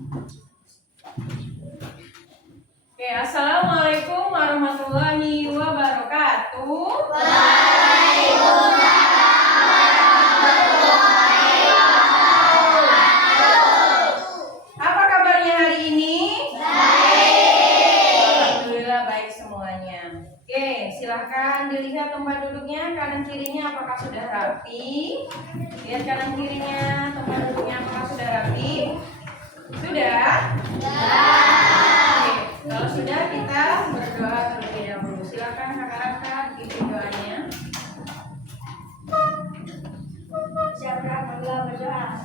Oke, assalamualaikum warahmatullahi wabarakatuh. Apa kabarnya hari ini? Baik. Alhamdulillah baik semuanya. Oke, silahkan dilihat tempat duduknya, kanan kirinya apakah sudah rapi? Lihat kanan kirinya, tempat duduknya apakah sudah rapi? Sudah? Oke, kalau sudah kita berdoa terlebih dahulu. Silakan kakak-kakak bikin doanya. Siapa yang berdoa?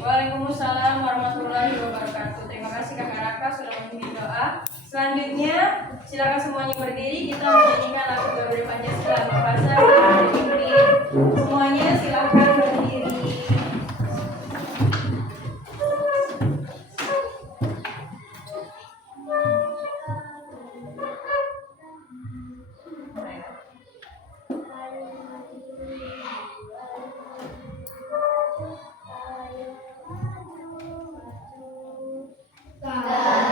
Waalaikumsalam warahmatullahi wabarakatuh. Terima kasih kakak-kakak sudah memimpin doa. Selanjutnya, silakan semuanya berdiri. Kita menyanyikan lagu Garuda Pancasila Bangsa Negeri. Semuanya silakan berdiri. Bangsa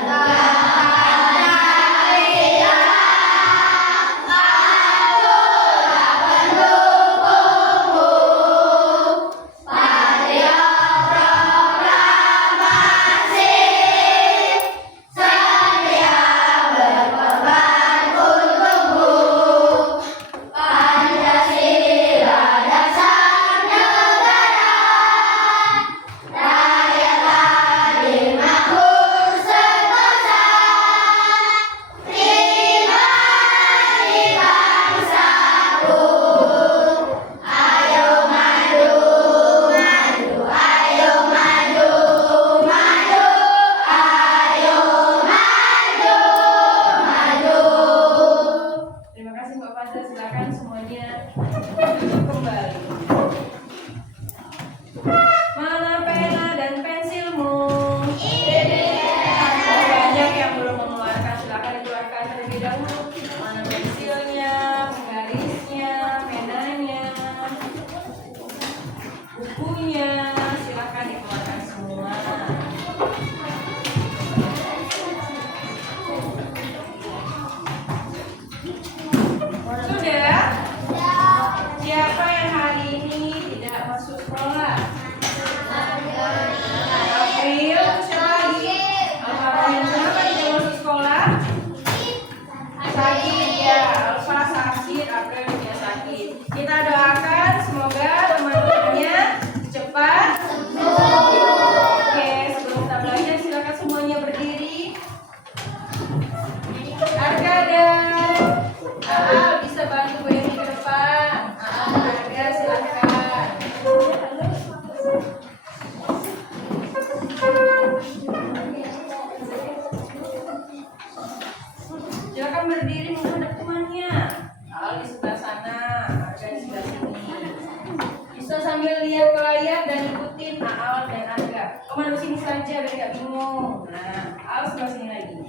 aja biar nggak bingung. Nah, awas sebelah sini lagi.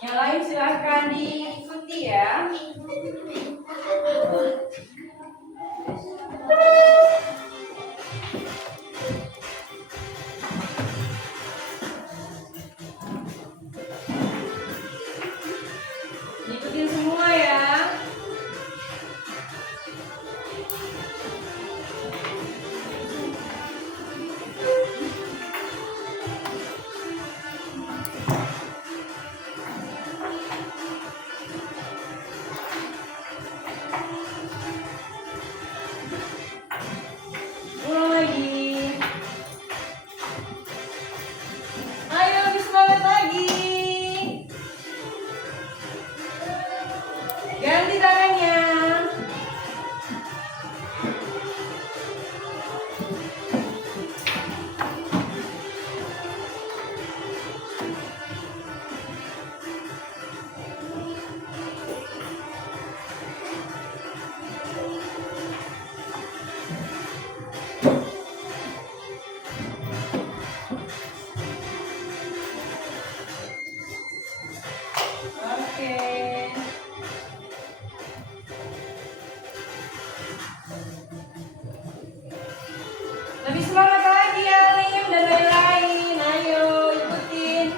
Yang lain silahkan diikuti ya. Ikutin semua ya. Ulang lagi. Ayo lebih semangat lagi. Ganti tangannya. Oke. Lebih semangat lagi ya, Lim dan lain-lain. Ayo ikutin.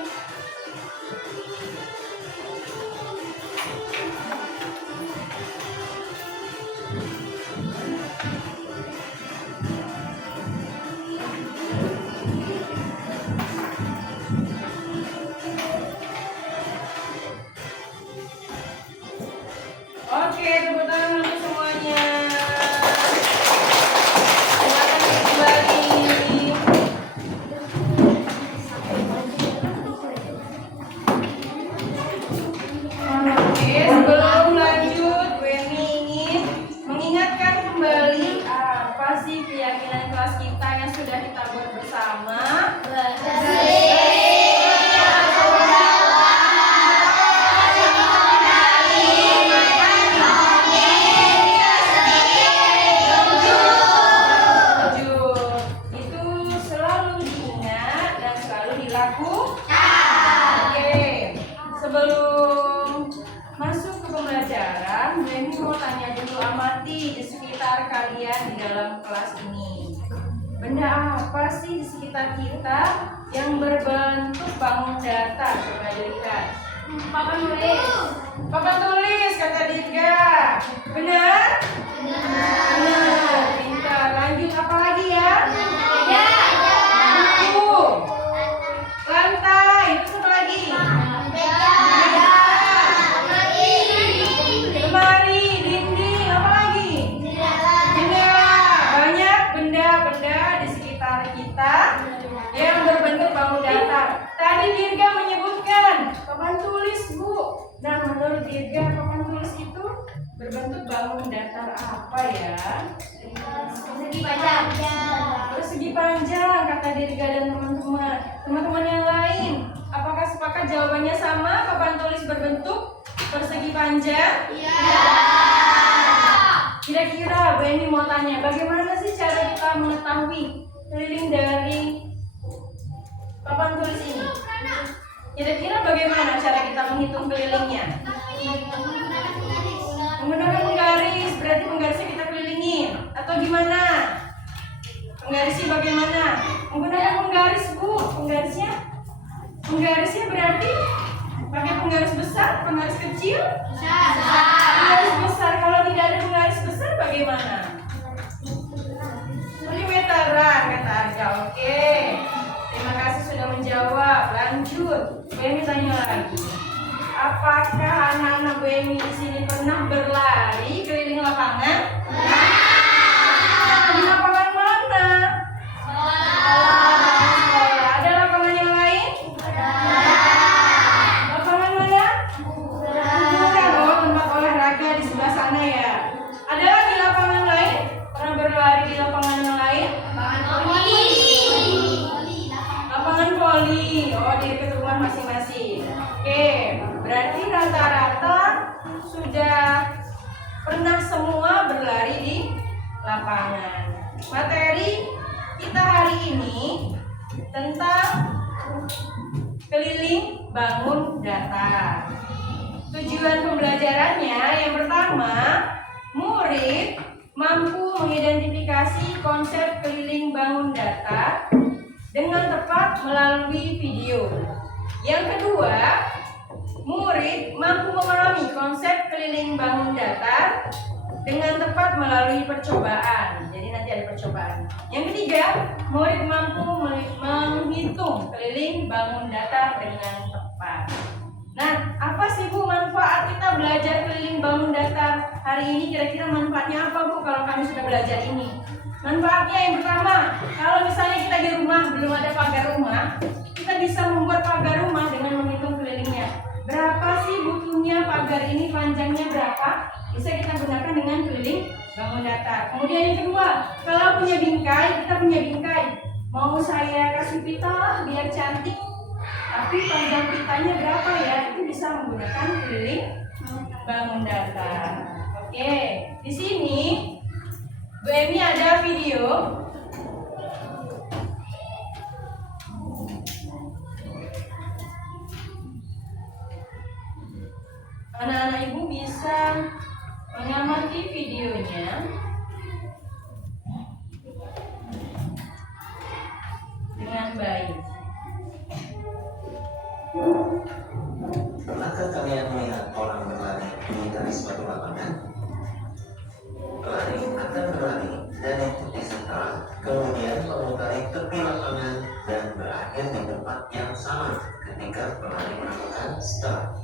Oke, tepuk tangan untuk semuanya. Silakan kembali. Oke, sebelum lanjut, Weni ingin mengingatkan kembali apa sih keyakinan kelas kita yang sudah kita buat bersama. Itu selalu diingat dan selalu dilakukan. Oke, sebelum masuk ke pembelajaran, Weni mau tanya dulu, amati di sekitar kalian di dalam kelas ini. Benda apa sih di sekitar kita yang berbentuk bangun datar? Coba dilihat. Papan tulis. Papan tulis kata Dirga. Benar? Benar. Pintar. Lanjut apa lagi ya? Buku. Lantai. Itu satu lagi. Lemari, dinding, apa lagi? Jendela. Banyak benda-benda di sekitar kita yang berbentuk bangun datar. Tadi Dirga menyebutkan papan tulis, Bu. Nah, menurut Dirga papan tulis itu berbentuk bangun datar apa ya? Persegi panjang kata Dirga dan teman-teman. Teman-teman yang lain, apakah sepakat jawabannya sama? Papan tulis berbentuk persegi panjang? Kira-kira Weni mau tanya, bagaimana sih cara kita mengetahui keliling dari papan tulis ini? Kira-kira bagaimana cara kita menghitung kelilingnya? Menggunakan penggaris, berarti penggarisnya kita kelilingin. Atau gimana? Penggarisnya bagaimana? Menggunakan penggaris, Bu. Penggarisnya berarti pakai penggaris besar, penggaris kecil? Penggaris besar. Kalau tidak ada penggaris besar bagaimana? Milimeteran kata Arga. Oke. Terima kasih sudah menjawab. Lanjut. Bemi tanya lagi. Apakah anak-anak Bemi di sini pernah berlari keliling lapangan? Di lapangan mana? Sekolah. Ada lapangan yang lain? Lapangan mana? Bukan. Oh, tempat olahraga di sebelah sana ya. Ada lagi lapangan lain? Pernah berlari di lapangan yang lain? Lapangan voli. Oh, di dekat rumah masing-masing. Oke, berarti rata-rata sudah pernah semua berlari di lapangan. Materi kita hari ini tentang keliling bangun datar. Tujuan pembelajarannya yang pertama, murid mampu mengidentifikasi konsep keliling bangun datar dengan tepat melalui video. Yang kedua, murid mampu memahami konsep keliling bangun datar dengan tepat melalui percobaan. Jadi nanti ada percobaan. Yang ketiga, murid mampu menghitung keliling bangun datar dengan tepat. Nah, apa sih Bu manfaat kita belajar keliling bangun datar hari ini? Kira-kira manfaatnya apa Bu kalau kami sudah belajar ini? Manfaatnya yang pertama, kalau misalnya kita di rumah belum ada pagar rumah, kita bisa membuat pagar rumah dengan menghitung kelilingnya. Berapa sih butuhnya pagar ini, panjangnya berapa? Bisa kita gunakan dengan keliling bangun datar. Kemudian yang kedua, kalau punya bingkai, kita punya bingkai. Mau saya kasih pita lah biar cantik, tapi panjang pitanya berapa ya? Itu bisa menggunakan keliling bangun datar. Oke, di sini Bu Emi ada video. Anak-anak ibu bisa mengamati videonya. Dengan baik. Pernahkah kalian melihat orang berlari mengitari suatu lapangan? Pelari akan berlari dan ikuti setelah, kemudian memutari tepi lapangan dan berakhir di tempat yang sama ketika pelari melakukan start.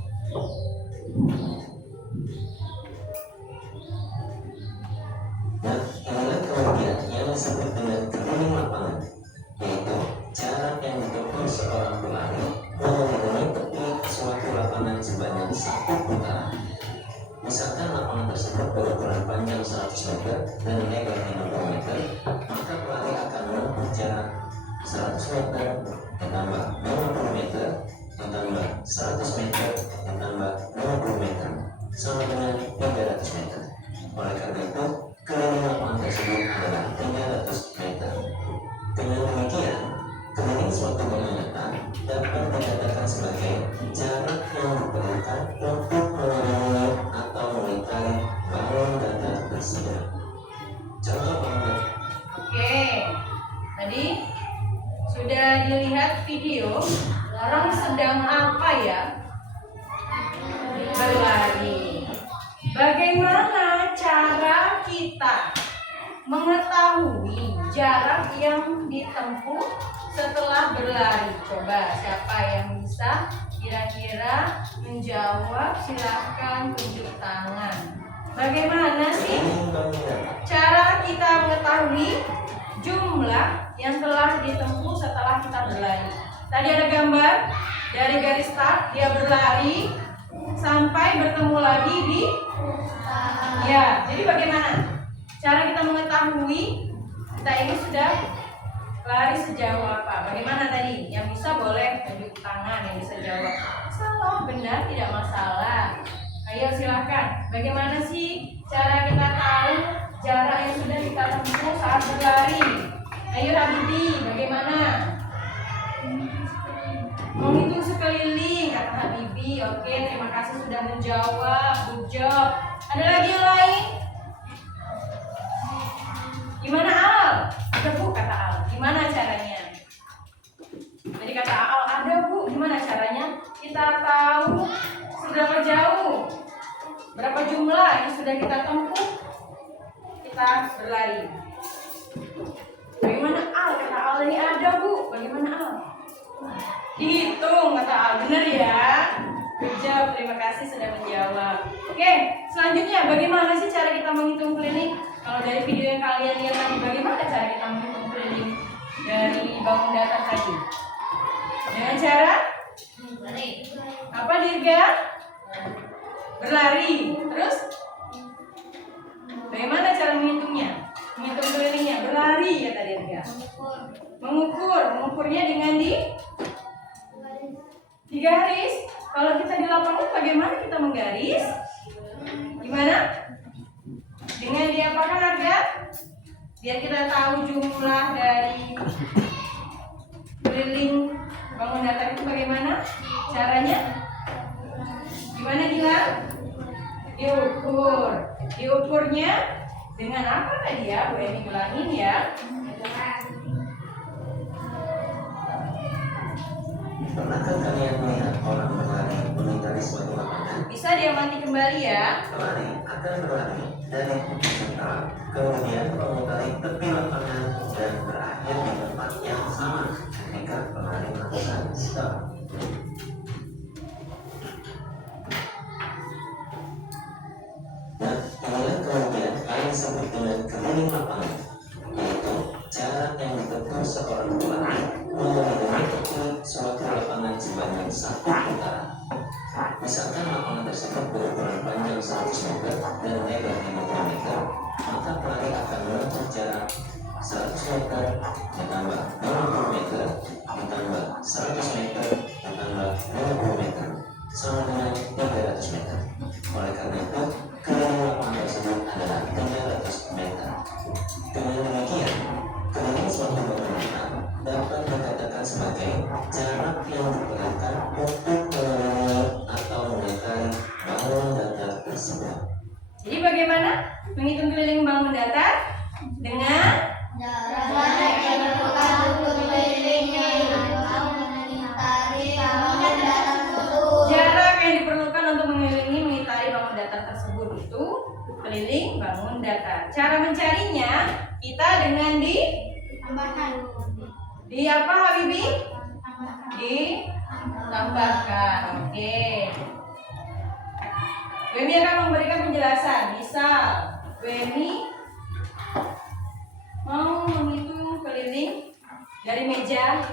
Nah, inilah kemudian yang disebut dengan keliling lapangan, yaitu jarak yang ditempuh seorang pelari mengelilingi tepi suatu lapangan sebanyak 1 putaran. Misalkan lapangan tersebut berukuran panjang 100 meter dan lebar 50 meter, maka pelari akan menempuh jarak 100 meter ditambah 50 meter ditambah 100 meter ditambah 50 meter sama dengan 300 meter. Oleh karena itu, keliling lapangan tersebut adalah 300 meter. Dengan demikian, keliling suatu bangun datar dapat dikatakan sebagai jarak yang diperlukan untuk mengelilingi atau melingkari bangun datar tersebut. Contoh bangun. Oke, tadi sudah dilihat video. Orang sedang apa ya? Berlari. Bagaimana cara kita mengetahui jarak yang ditempuh setelah berlari? Coba siapa yang bisa kira-kira menjawab? Silahkan tunjuk tangan. Bagaimana sih cara kita mengetahui jumlah yang telah ditempuh setelah kita berlari? Tadi ada gambar dari garis start dia berlari sampai bertemu lagi di ya. Jadi bagaimana cara kita mengetahui kita ini sudah lari sejauh apa? Bagaimana tadi? Yang bisa boleh tunjuk tangan yang bisa jawab. Salah, benar, tidak masalah. Ayo silahkan. Bagaimana sih cara kita tahu jarak yang sudah kita tempuh saat berlari? Ayo Habibi, bagaimana? Menghitung sekeliling, kata Habibi. Oke, terima kasih sudah menjawab. Good job. Ada lagi yang lain? Gimana Al? Ada Bu, kata Al. Gimana caranya? Jadi kata Al, ada Bu. Gimana caranya? Kita tahu seberapa jauh, berapa jumlah yang sudah kita tempuh kita berlari. Bagaimana Al? Kata Al, ini ada Bu. Bagaimana Al? Dihitung, kata Al. Benar ya? Good job, terima kasih sudah menjawab. Oke, selanjutnya bagaimana sih cara kita menghitung keliling? Kalau dari video yang kalian lihat tadi, bagaimana cara kita menghitung keliling dari bangun datar tadi? Dengan cara apa Dirga? Berlari. Terus bagaimana cara menghitungnya? Menghitung kelilingnya, berlari ya tadi Dirga. Mengukurnya dengan di garis. Kalau kita di lapangan bagaimana kita menggaris? Gimana? Dengan diapakan harga? Biar kita tahu jumlah dari keliling bangun datar itu bagaimana caranya? Gimana Gilang? Diukur. Diukurnya dengan apa tadi ya? Bu Eni ulangin ya. Pernahkah kalian melihat orang berlari mengitari suatu lapangan? Bisa diamati kembali ya. Pelari akan berlari dari titik sentral, kemudian memutari tepi lapangan dan berakhir di tempat yang sama ketika pelari melakukan stop. Nah, inilah kemudian kalian sebut dengan keliling lapangan, yaitu jarak yang ditempuh seorang pelari mengelilingi tepi suatu lapangan sepanjang 1 putaran. Misalkan lapangan tersebut berukuran panjang 100 meter dan lebar 50 meter, maka pelari akan menempuh jarak 100 meter ditambah 50 meter ditambah 100 meter ditambah 50 meter sama dengan 300 meter. Oleh karena itu, keliling lapangan tersebut adalah 300 meter. Dengan demikian, keliling suatu bangunan dapat dikatakan sebagai jarak yang diperlukan untuk mengelilingi atau mengitari bangunan datar tersebut. Jadi bagaimana menghitung keliling bangun datar? Dengan jarak yang diperlukan untuk mengitari bangun datar tersebut itu keliling bangun datar. Cara mencarinya kita dengan di apa Habibi? Ditambahkan. Oke. Wemi akan memberikan penjelasan. Misal Wemi mau menghitung keliling dari meja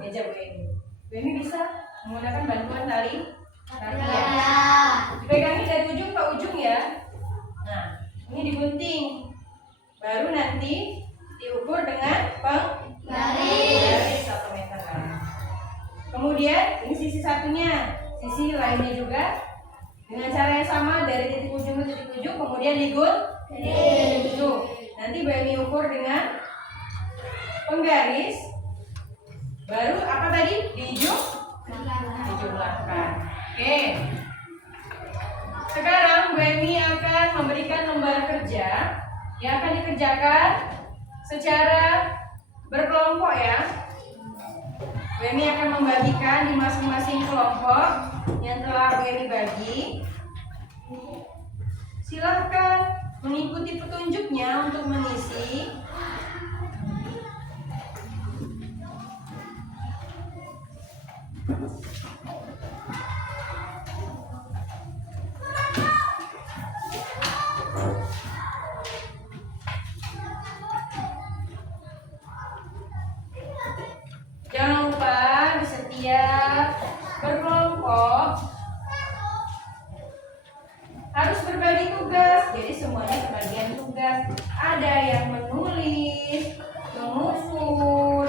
meja Wemi. Wemi bisa menggunakan bantuan tali ya. Dipegangin dari ujung ke ujung ya. Nah, ini digunting. Baru nanti diukur dengan penggaris 1 meter. Kemudian ini sisi satunya, sisi lainnya juga dengan cara yang sama dari titik ujung ke titik ujung, kemudian digunting. Tuh, nanti Bami ukur dengan penggaris. Baru apa tadi? Dijumlahkan. Oke. Sekarang Bami akan memberikan lembar kerja yang akan dikerjakan secara berkelompok ya. Bami akan membagikan di masing-masing kelompok yang telah Bami bagi. Silahkan mengikuti petunjuknya untuk mengisi. Jangan lupa di setiap berkelompok harus berbagi tugas. Jadi semuanya kebagian tugas. Ada yang menulis, mengukur.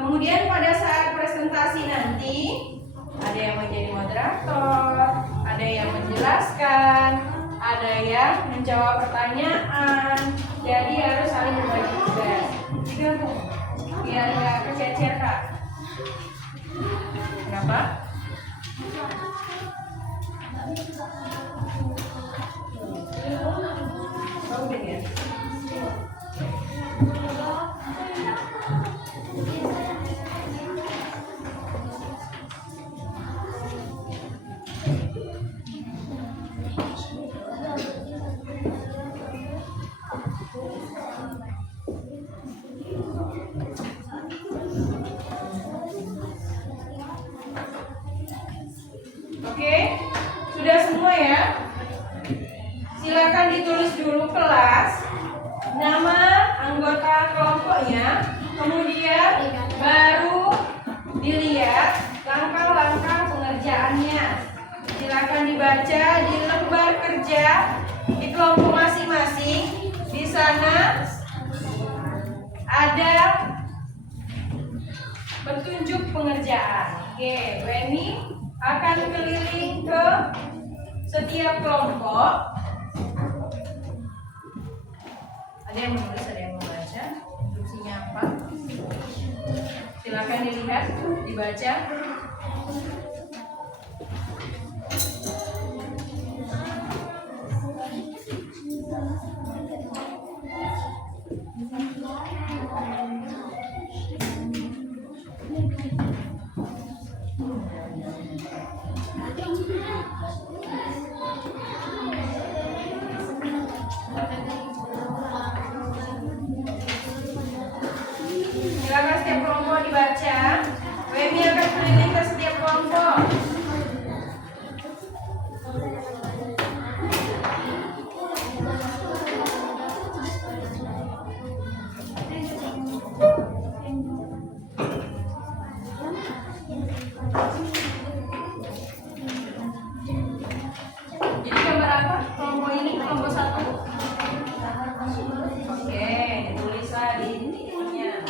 Kemudian pada saat presentasi nanti ada yang menjadi moderator, ada yang menjelaskan, ada yang menjawab pertanyaan. Jadi harus saling berbagi tugas. Digabung biar nggak kececer Kak. Kenapa? Oh, ya. Oke, sudah semua ya. Silakan ditulis dulu kelas, nama anggota kelompoknya, kemudian baru dilihat langkah-langkah pengerjaannya. Silakan dibaca di lembar kerja di kelompok masing-masing. Di sana ada petunjuk pengerjaan. Oke, Weni akan keliling ke setiap kelompok. Ada yang menulis, ada yang membaca. Instruksinya apa? Silakan dilihat, dibaca. Silakan setiap kelompok dibaca. WMI akan keliling ke setiap kelompok. Jadi gambar apa? Kelompok ini kelompok 1. Oke, ditulislah di titiknya.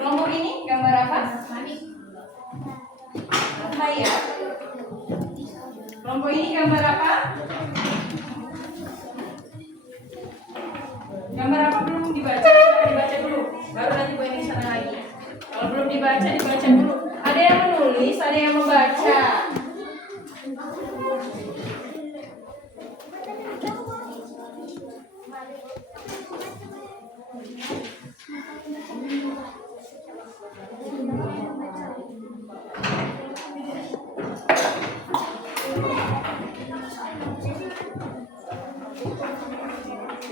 Kelompok ini gambar apa? Apa ya? Kelompok ini gambar apa? Gambar apa belum dibaca? Dibaca dulu. Baru nanti Bu ini sana lagi. Kalau belum dibaca dulu. Ada yang menulis, ada yang membaca.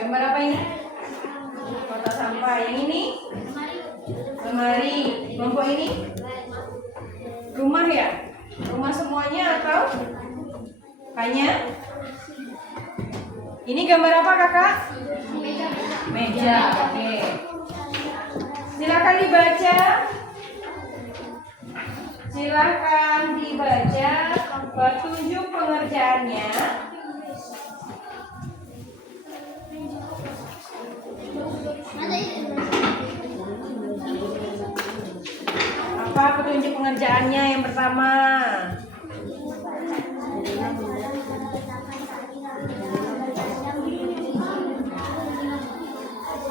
Gambar apa ini? Kotak sampah. Yang ini? Lemari. Kelompok ini? Rumah ya? Rumah semuanya atau hanya? Ini gambar apa kakak? Meja. Oke. Silakan dibaca. Silakan dibaca petunjuk pengerjaannya. Apa petunjuk pengerjaannya yang pertama?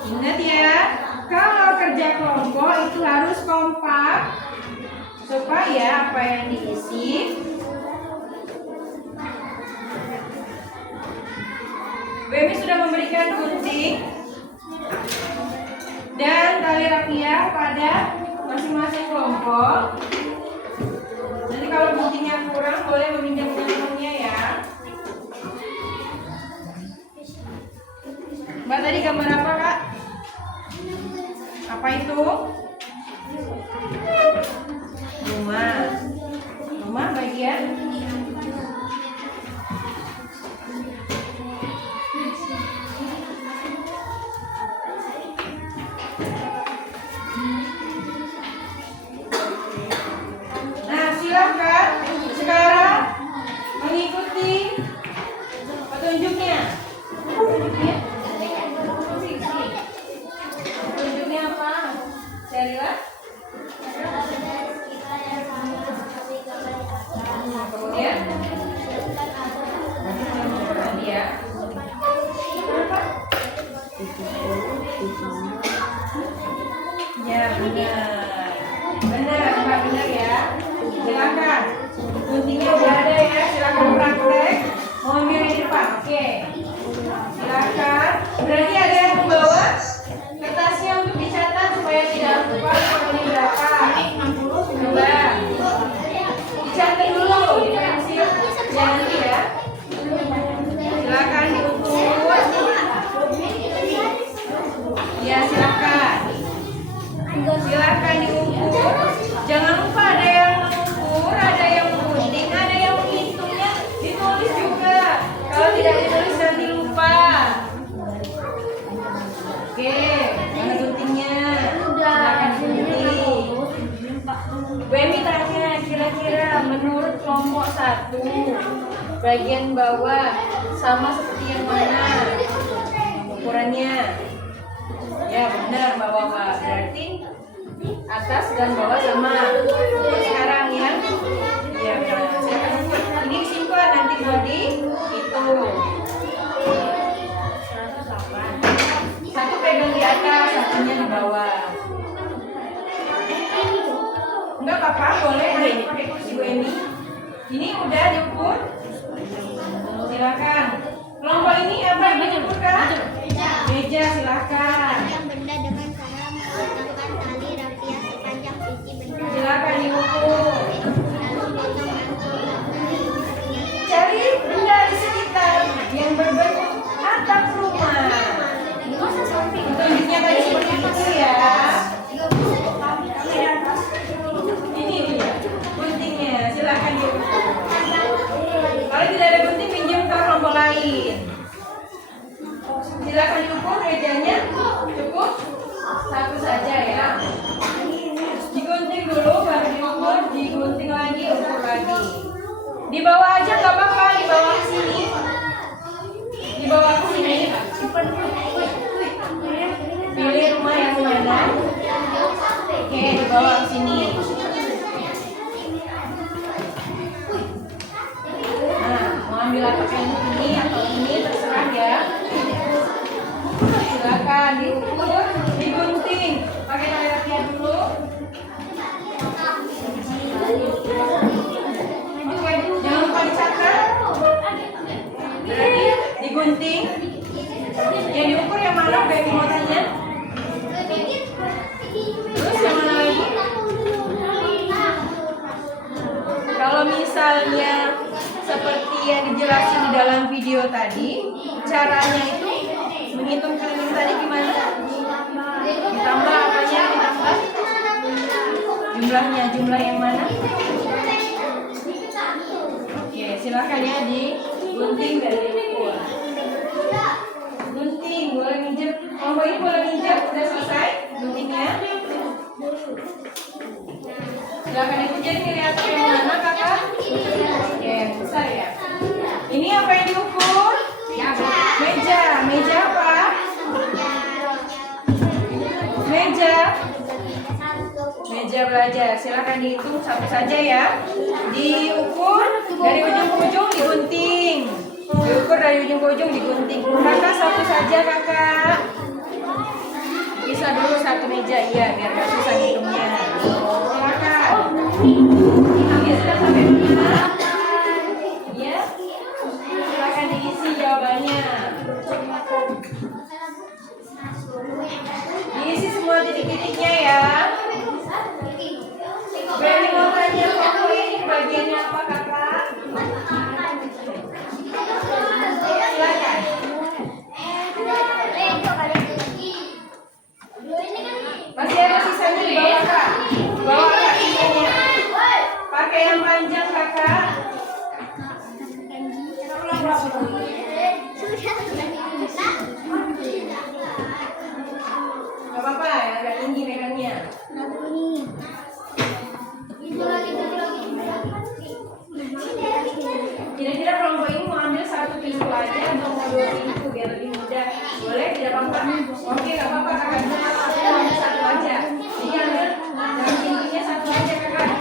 Ingat ya, kalau kerja kelompok itu harus kompak supaya apa yang diisi WMI sudah memberikan gunting dan tali rapiah pada masing-masing kelompok. Nanti kalau guntingnya kurang boleh meminjam temannya ya. Mbak tadi gambar apa kak? Apa itu? Rumah. Rumah bagian silakan sekarang mengikuti petunjuknya. Petunjuknya apa? Carilah. Kemudian tadi ya. Ya benar. Benar, Mbak, benar ya. Silakan. Guntingnya udah ada ya. Silakan praktek. Mau ambil di depan. Oke. Silakan. Berarti ada yang membawa kertasnya untuk dicatat supaya tidak lupa poinnya berapa. 60. Coba. Dicatat dulu di pensil. Jangan ya. Silakan diukur. Ya silakan. Silakan diukur. Jangan lupa ada yang mengukur, ada yang gunting, ada yang menghitungnya ditulis juga. Kalau tidak ditulis nanti lupa. Oke, mana guntingnya? Silakan gunting. WMI tanya kira-kira menurut kelompok 1 bagian bawah sama seperti yang mana ukurannya? Ya benar bawah. Berarti atas dan bawah sama. Sekarang ya. Iya benar. Silakan ukur. Ini disimpan nanti buat dihitung. Satu pegang di atas, satunya di bawah. boleh naik pakai kursi Bu Eni. Ini udah diukur. Silakan. Kelompok ini apa yang diukur Kak? Meja, silakan. Yang benda dengan cara menggunakan tali rafia sepanjang sisi benda. Silakan diukur. Lalu dihitung angka. Cari benda di sekitar yang berbentuk atap rumah. Tunjuknya tadi seperti itu ya. Ini dia guntingnya, silakan diukur. Kalau tidak ada gunting, pinjam ke kelompok lain. Silakan diukur mejanya, cukup satu saja ya. Digunting dulu, baru diukur, digunting lagi, ukur lagi. Di bawah aja nggak apa-apa, di bawah sini. Di bawah sini. Pilih rumah yang mana. Oke, di bawah sini. Nah, mau ambil apakah ini atau ini terserah ya. Silakan diukur, digunting. Pakai tali rafia dulu. Jangan lupa dicatat. Berarti digunting. Yang diukur yang mana? Baby mau tanya. Terus yang mana lagi? Kalau misalnya seperti yang dijelasin di dalam video tadi, caranya itu menghitung keliling tadi gimana? Ditambah apanya? Ditambah jumlahnya, jumlah yang mana? Oke, silakan ya digunting dan diukur. Gunting, boleh minjem. Kelompok ini boleh minjem. Udah selesai guntingnya. Silakan diukur. Jadi pilih atap yang mana kakak? Oke, besar ya. Ini apa yang diukur? Meja. Meja apa? Meja. Meja belajar. Silakan dihitung satu saja ya. Diukur dari ujung ke ujung, digunting. Diukur dari ujung ke ujung, digunting. Kakak satu saja kakak. Bisa dulu satu meja, iya biar gak susah hitungnya. Silakan. Oke, sudah sampai mana? Ya. Silakan diisi jawabannya. Diisi semua titik-titiknya ya. Berani mau tanya kelompok ini bagiannya apa kakak? Silakan. Masih ada sisanya di bawah kak? Bawa kak sisanya. Pakai yang panjang kakak. Gak apa-apa ya, agak tinggi megangnya. Kira-kira kelompok ini mau ambil satu pintu aja atau mau dua pintu biar lebih mudah? Boleh? Tidak apa-apa? Oke, gak apa-apa kakak. Ambil satu aja. Jadi ambil dan pintunya satu aja kakak.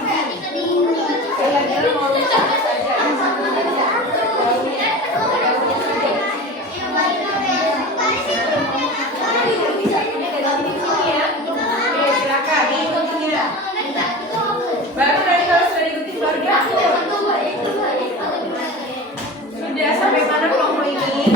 Kira-kira mau satu saja. Satu saja. Daunnya saja. Oke, silakan. Pintunya. Baru dari kalau sudah diikuti baru diatur. Sudah sampai mana kelompok ini?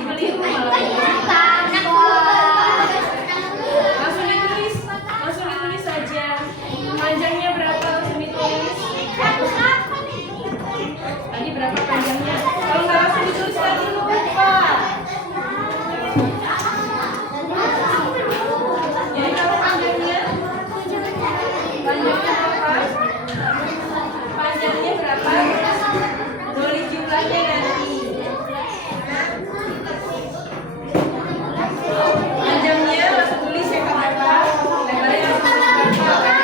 jadi keliru malah. Langsung ditulis saja. Panjangnya berapa langsung ditulis. Tadi berapa panjangnya? Kalau nggak langsung ditulis tadi lupa. Jadi kalau panjangnya berapa? Panjangnya berapa? Tulis jumlahnya nanti. Panjangnya langsung tulis ya Kak berapa? Lebarnya langsung tulis berapa?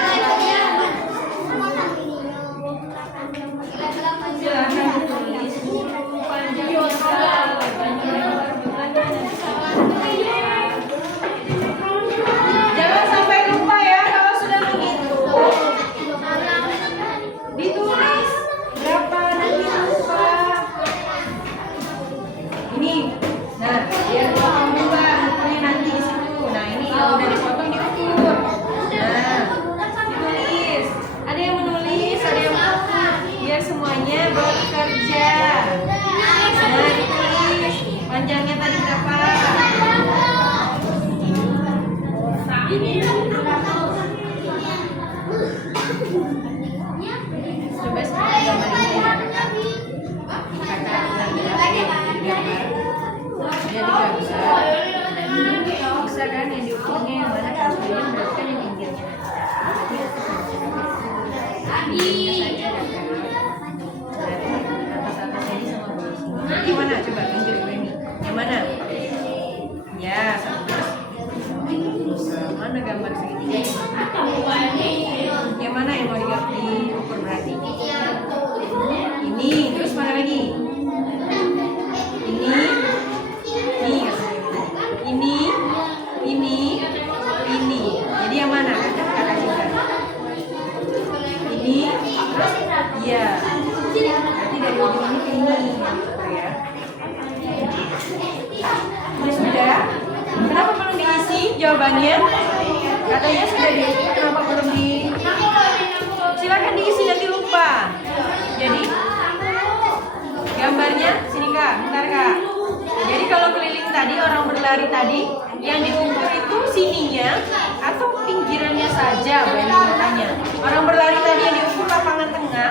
Silahkan ditulis panjangnya berapa, lebarnya berapa, jumlahnya nanti. Jangan sampai lupa ya kalau sudah menghitung. Ditulis berapa nanti lupa. Ini, nah biar potong juga ukurnya nanti di situ. Nah ini yang udah dipotong diukur. Nah ditulis. Ada yang menulis, ada yang mengukur. Biar semuanya bekerja. Nah ditulis panjangnya tadi berapa. Ini. Coba sekarang gambar ini ya. Kakak gambar. Dia digambar. Bisa kan yang diukurnya yang mana kasusnya berarti kan yang pinggirnya. Pinggirnya saja berarti atas ini sama bawah sini. Yang mana? Coba tunjuk ini. Yang mana? Ya, satu. Mana gambar segitiga? Yang mana yang mau diukur berarti? Ini, terus mana lagi? Ini, ini. Jadi yang mana? Kakak juga. Ini, terus iya. Berarti dari ujung ini ke ini, gitu ya. Ini sudah. Kenapa belum diisi jawabannya? Katanya sudah diisi, kenapa belum di? Silakan diisi nanti lupa. Jadi gambarnya sini Kak, bentar Kak. Jadi kalau keliling tadi orang berlari tadi yang diukur itu sininya atau pinggirannya saja, Bani bertanya. Orang berlari tadi yang diukur lapangan tengah,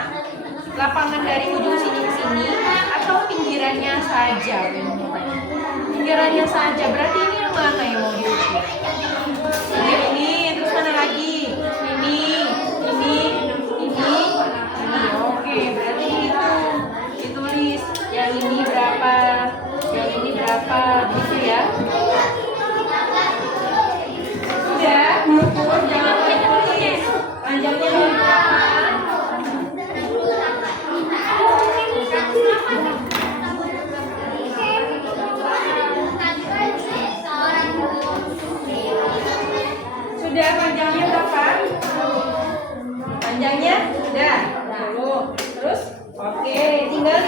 lapangan dari ujung sini ke sini atau pinggirannya saja, Bani bertanya. Pinggirannya saja, berarti ini yang mana yang mau diukur? Ini, terus mana lagi? Ini. Oke, berarti itu ditulis yang ini berapa, yang ini berapa, gitu ya. Sudah, mengukur jangan tulis panjangnya berapa. Sudah panjangnya berapa? Panjangnya sudah 10. Terus oke, tinggal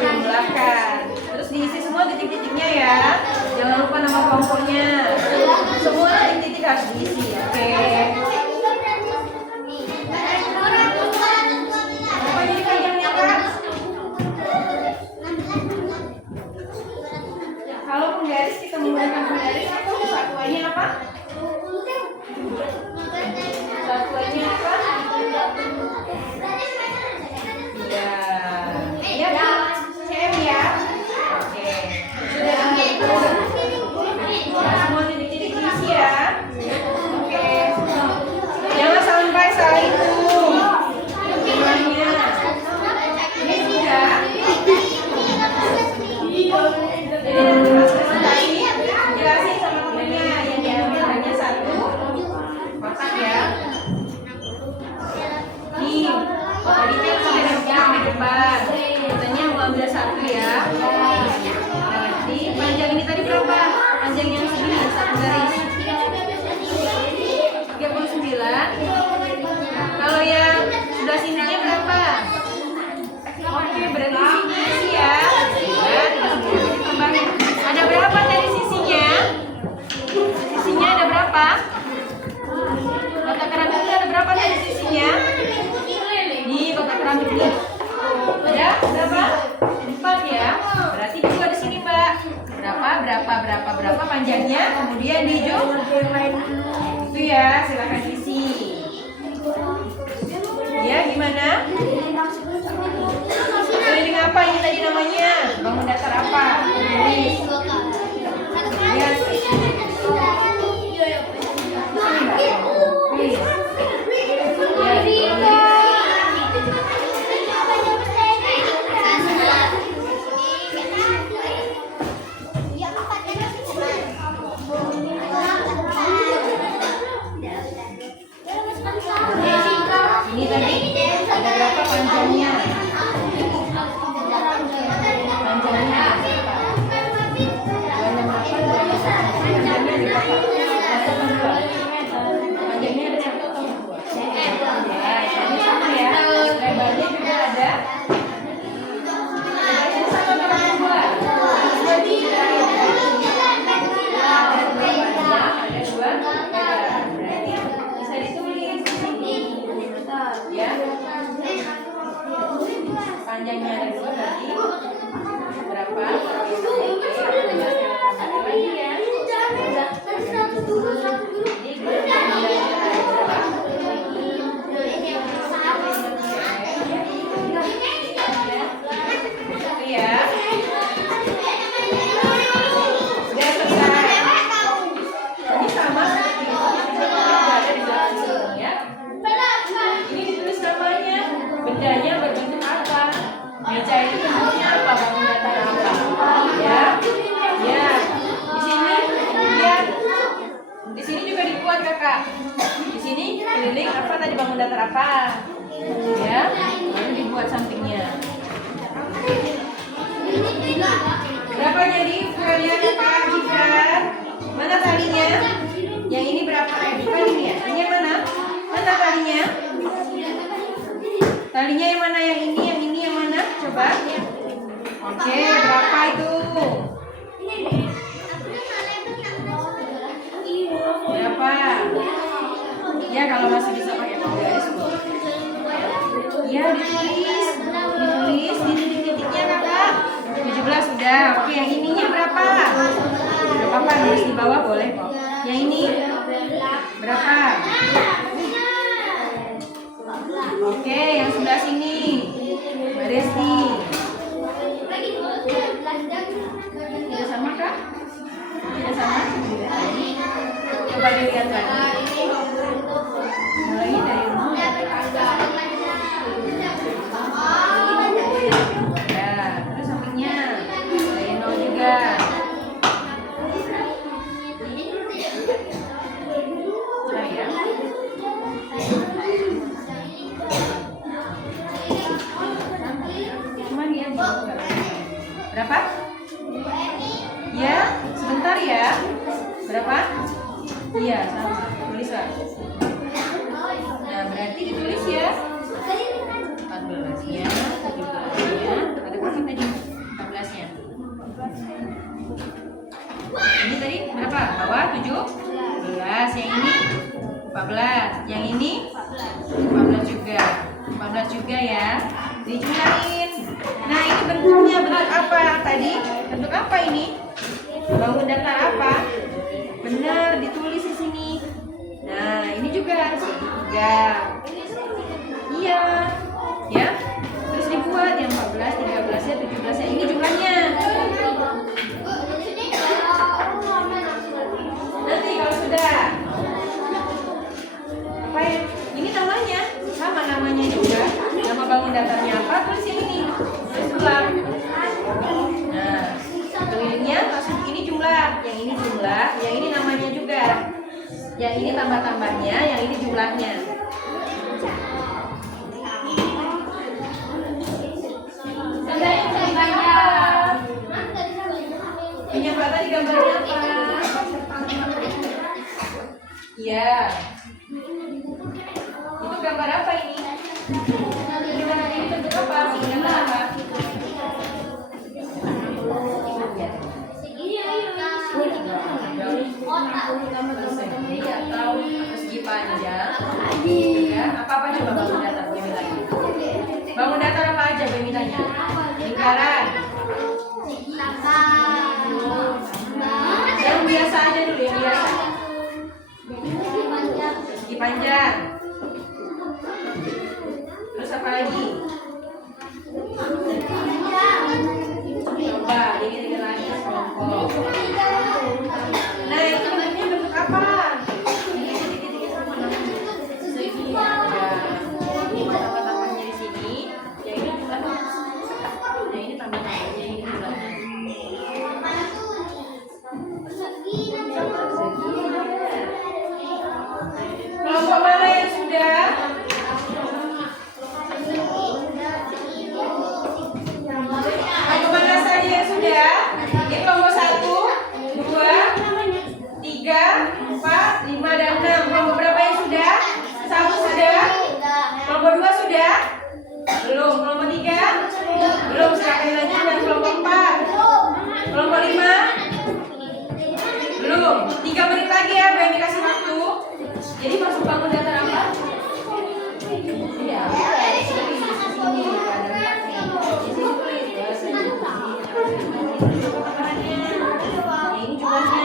jumlahkan. Terus diisi semua titik-titiknya ya. Jangan lupa nama kelompoknya. Semua titik-titik harus diisi. Oke. Apa jadi panjangnya Kak? Kalau penggaris kita menggunakan penggaris itu satuannya apa? Satuannya apa? Ya, cm ya. Oke, sudah dihitung. Semua titik-titik diisi ya. Oke, jangan sampai salah hitung jumlahnya. Ini sudah. Jadi nanti pas presentasi jelasin sama temennya yang diambil Berapa panjangnya? Kemudian itu ya, silakan isi. Ya, gimana? Keliling apa ini tadi namanya? Bangun datar apa? Tulis. Ya. Ini tadi ada berapa panjangnya? Panjangnya berapa? 268, 268. Panjangnya ada 1 atau 2? Ya, ini sama ya. Lebarnya juga ada. Lebarnya sama atau 2? Ada 2 lebar. Berarti bisa ditulis di sini. Ya. Panjangnya ada 2 berarti berapa? Lagi ya. Ya. Sudah selesai. Ini sama seperti itu. Ada di belakang sini ya. Ini ditulis namanya. Bendanya berbentuk apa? Meja itu bentuknya apa? Bangun datar apa? Ya. Ya. Di sini ya. Di sini juga dibuat kakak. Di sini keliling apa tadi, bangun datar apa? Ya. Lalu dibuat sampingnya. Berapa jadi ukurannya kakak Gibran? Mana talinya? Yang ini berapa? Bukan ini ya? Ini yang mana? Mana talinya? Talinya yang mana? Yang ini yang mana? Coba. Oke, berapa itu? Berapa? Ya, kalau masih bisa pakai penggaris. Ya, ditulis di titik-titiknya kakak. 17 sudah. Oke, yang ininya berapa? Berapa? Nulis di bawah boleh kok. Yang ini berapa? Oke, yang sebelah sini Mbak Desti. Tidak sama kah? Tidak sama? Coba dilihat lagi. Mulai dari 0. Ya, terus sampingnya dari 0 juga. Nah, ya. Cuman dia berapa? Ya, sebentar ya. Berapa? Iya, sama. Tulis lah. Nah, berarti ditulis ya. 14-nya, 17-nya. Ada berapa tadi? 14-nya. Ini tadi berapa? Bawah 17. Yang ini 14. Yang ini 14 juga. 14 juga ya. Dijumlahin. Nah, ini bentuknya bentuk apa tadi? Bentuk apa ini? Bangun datar apa? Benar, ditulis di sini. Nah, ini juga segitiga. Iya. Ya. Terus dibuat yang 14, 13-nya, 17-nya. Ini jumlahnya. Nanti kalau sudah. Apa ya? Ini namanya. Sama namanya juga. Nama bangun datarnya apa? Tulis yang ini. Tulis ulang. Nah, kelilingnya langsung ini jumlah. Yang ini jumlah. Yang ini namanya juga. Yang ini tambah-tambahnya. Yang ini jumlahnya. Punya Pak tadi gambarnya apa? Iya. Itu gambar apa ini? Ini bentuk apa? Gambar apa? Atau persegi panjang. Ya, apa coba bangun datar? Bangun datar apa aja Bemi tanya? Lingkaran. Jadi masuk bangun datar apa? Iya. Sini ada 4 nih. Di sini sulit bahasanya. Ini jumlahnya.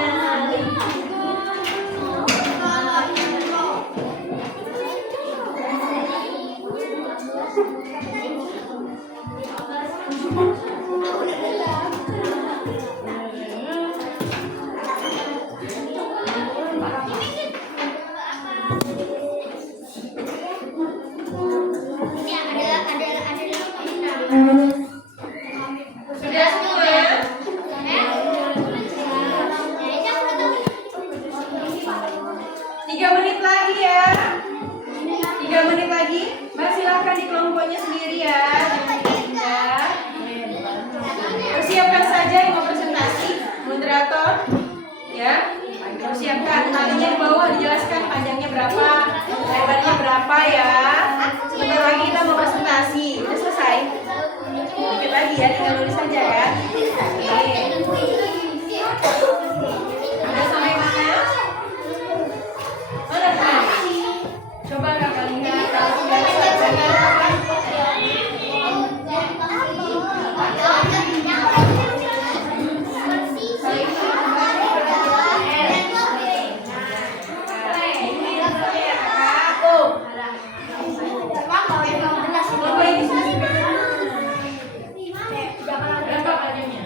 Sudah semua? 3 menit lagi ya. 3 menit lagi. Mbak silakan di kelompoknya sendiri ya. Persiapkan saja yang mau presentasi. Moderator, ya. Persiapkan. Talinya di bawah dijelaskan panjangnya berapa, lebarnya berapa ya. Sebentar lagi kita mau presentasi. Udah selesai. Dikit lagi ya, tinggal nulis saja ya. Oke. Udah sampai mana? Mana tadi? Coba kakak lihat kalau sudah selesai. Berapa panjangnya?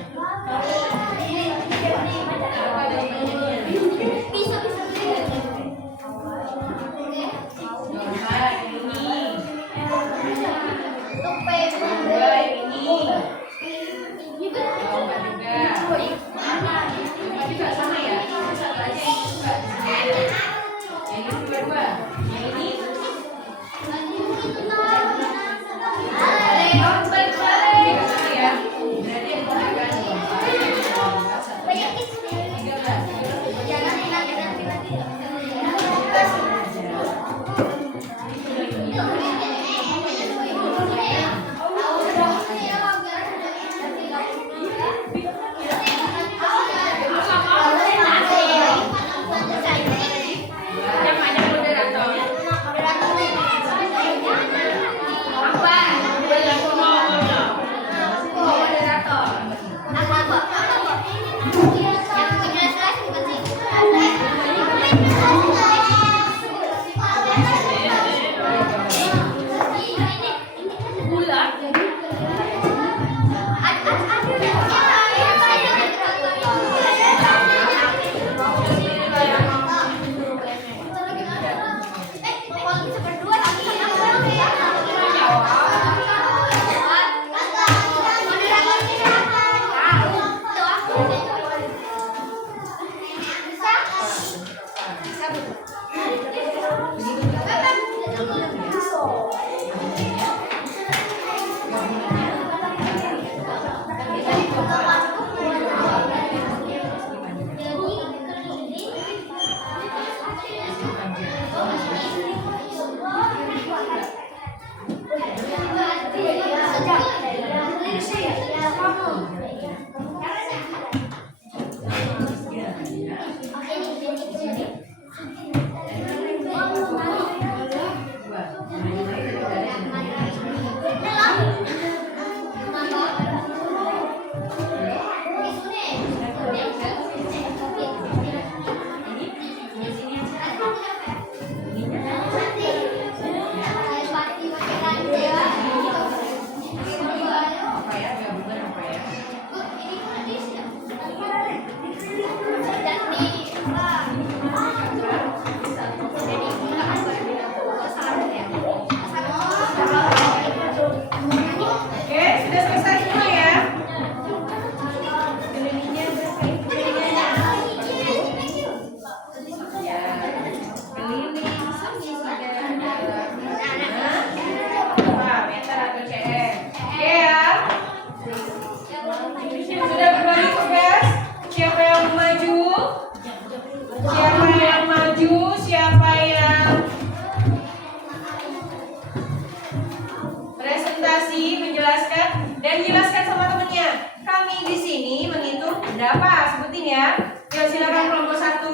Berapa? Sebutin ya. Yuk silakan kelompok 1.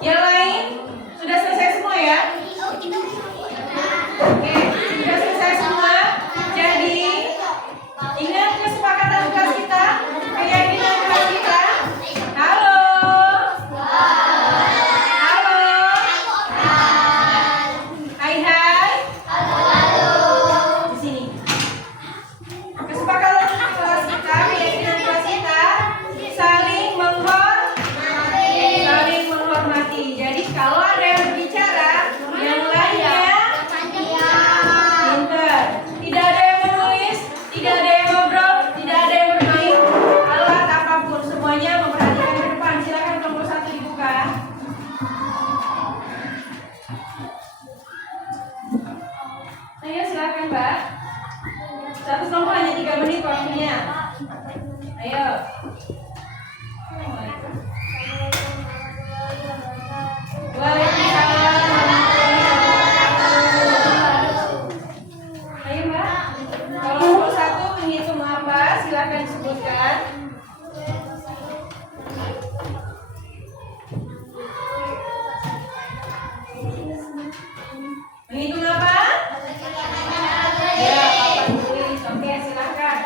Yang lain sudah ya. Oke, sudah selesai semua. Jadi ingat kesepakatan kelas kita, keyakinan kelas kita. Halo. Halo. Hai hai. Di sini. Kesepakatan kelas kita, keyakinan kelas kita, saling menghormati. Jadi kalau ada yang berbicara, yang lainnya pinter. Tidak ada yang menulis, tidak ada yang ngobrol, tidak ada yang bermain, alat apapun, semuanya memperhatikan ke depan. Silakan nomor 1 dibuka. Ayo silakan Mbak. Satu nomor hanya 3 menit waktunya. Ayo. Waalaikumsalam warahmatullahi wabarakatuh. Ayo Mbak. Kalau nomor 1 menghitung apa? Silakan sebutkan. Menghitung apa? Ya, papan tulis. Oke, silakan.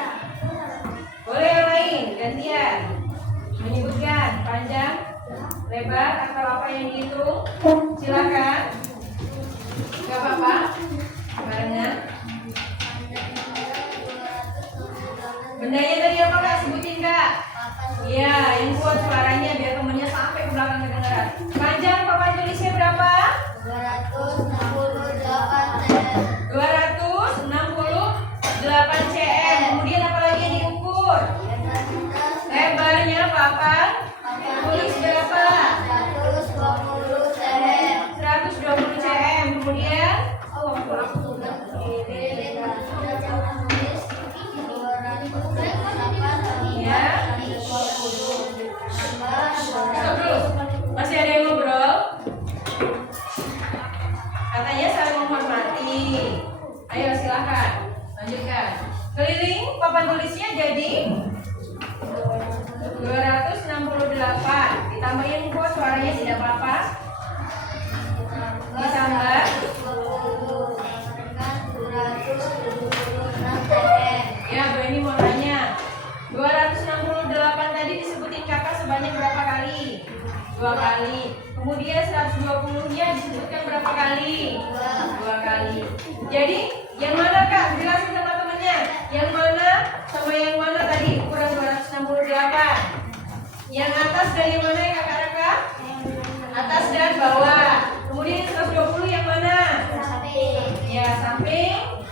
Boleh yang lain, gantian. Menyebutkan panjang, lebar, atau apa yang dihitung. Silakan. Gak apa-apa. Barengan. Bendanya tadi apa Kak? Sebutin Kak. Iya, yang kuat suaranya biar temennya sampai ke belakang kedengaran. Panjang papan tulisnya berapa? 268 cm. Kemudian apa lagi yang diukur? Lebarnya papan tulis berapa? 120 cm. Kemudian ya. Stop dulu. Masih ada yang ngobrol? Katanya saling menghormati. Ayo silakan lanjutkan. Keliling papan tulisnya jadi 268. Ditambahin kok suaranya tidak apa-apa. Ditambah ya, Bu ini mau tanya 268 tadi disebutin kakak sebanyak berapa kali? 2 kali. Kemudian 120 nya disebutkan berapa kali? 2 kali. Jadi yang mana Kak? Jelasin sama temennya. Yang mana sama yang mana tadi ukuran 268? Yang atas dan yang mana ya Kakak-kakak? Atas dan bawah. Kemudian 120 yang mana? Ya, samping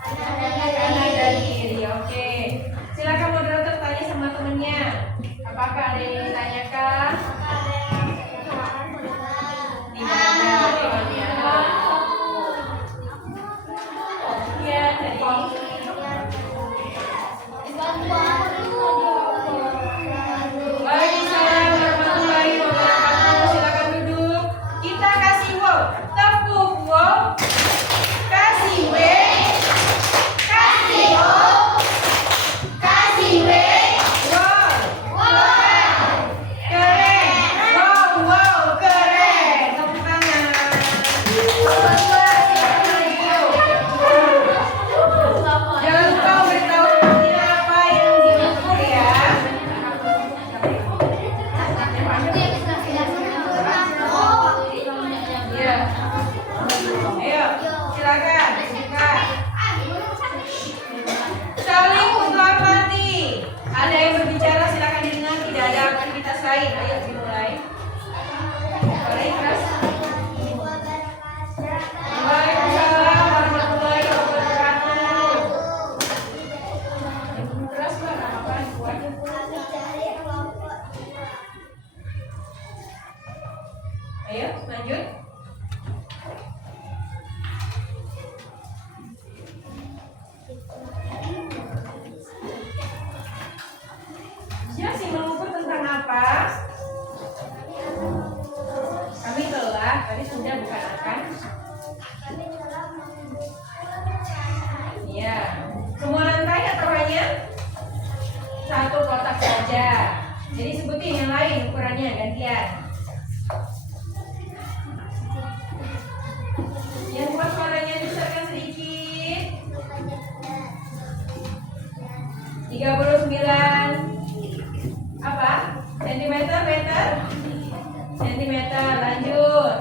kanan dan kiri. Oke. Silakan moderator tanya sama temennya. Apakah ada yang ditanyakan? Tidak ada. Iya, tadi. Waalaikumsalam warahmatullahi wabarakatuh. Silakan duduk. Kita kasih wow. Tepuk wow. Kasih W. Kasih O. Kasih W. Wow. Wow. Keren. Wow, wow, keren. Tepuk tangan. Silakan maju. Jangan lupa beritahu temennya apa yang diukur ya. Iya. Ayo, silakan. Buka. Saling menghormati. Ada yang berbicara silakan didengar. Tidak ada aktivitas lain. Ayo dimulai. Mulai keras. Waalaikumsalam warahmatullahi wabarakatuh. Keras Mbak, apa kuat? Ayo lanjut. Ya, sih mengukur tentang apa? Kami telah, tadi sudah bukan akan. Iya. Semua lantai atau hanya satu kotak saja? Jadi sebutin yang lain ukurannya gantian. cm. Lanjut.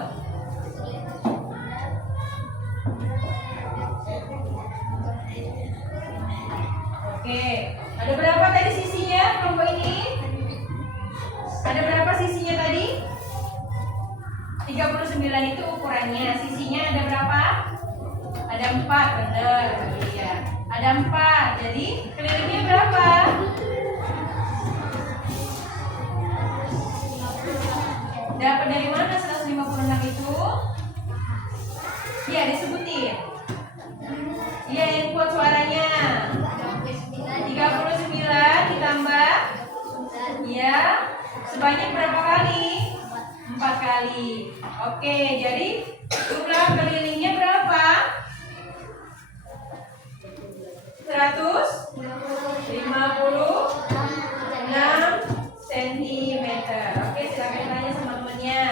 Oke, ada berapa tadi sisinya kelompok ini? Ada berapa sisinya tadi? 39 itu ukurannya. Sisinya ada berapa? Ada 4, benar. Iya. Ada 4. Jadi kelilingnya berapa? Dapat dari mana 156 itu? Iya, disebutin. Iya, yang kuat suaranya. 39 ditambah. Iya. Sebanyak berapa kali? 4 kali. Oke, jadi jumlah kelilingnya berapa? 156 cm. Oke, silakan tanya sama temannya.